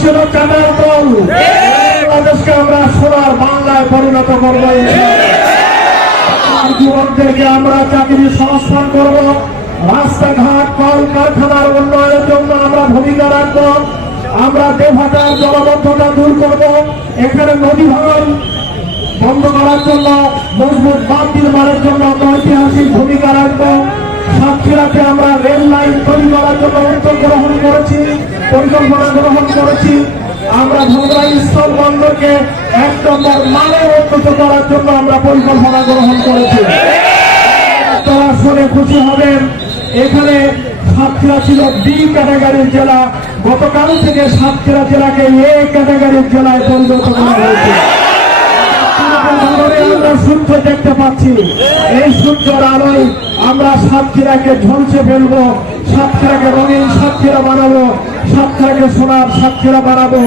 ছিল চাঁদার দল, বাংলাদেশকে আমরা সোনার বাংলায় পরিণত করবো। যুবকদেরকে আমরা চাকরি সংস্থান করব, রাস্তাঘাট কলকারখানার উন্নয়নের জন্য আমরা ভূমিকা রাখবো। আমরা বেভাটার জলবদ্ধতা দূর করব, এখানে নদী ভাঙন বন্ধ করার জন্য, মজবুত বাঁধ নির্মাণের জন্য আমরা ঐতিহাসিক ভূমিকা রাখবো। সাতক্ষীরাতে আমরা রেল লাইন তৈরি করার জন্য উদ্যোগ গ্রহণ করেছি, পরিকল্পনা গ্রহণ করেছি। আমরা ভোগড়া স্থল বন্দরকে 1 নম্বর মানে উন্নত করার জন্য আমরা পরিকল্পনা গ্রহণ করেছি। আপনারা শুনে খুশি হবেন, এখানে সাতক্ষীরা ছিল বি ক্যাটাগরির জেলা, গতকাল থেকে সাতক্ষীরা জেলাকে এ ক্যাটাগরির জেলায় পরিণত করা হয়েছে। আমরা সূর্য দেখতে পাচ্ছি, এই সূর্যের আলোয় আমরা সাতক্ষীরাকে ঝলসে ফেলবো, সাতক্ষীরাকে রঙিন সাতক্ষীরা বানাবো, সাতক্ষীরাকে সোনার সাতক্ষীরা বানাবো।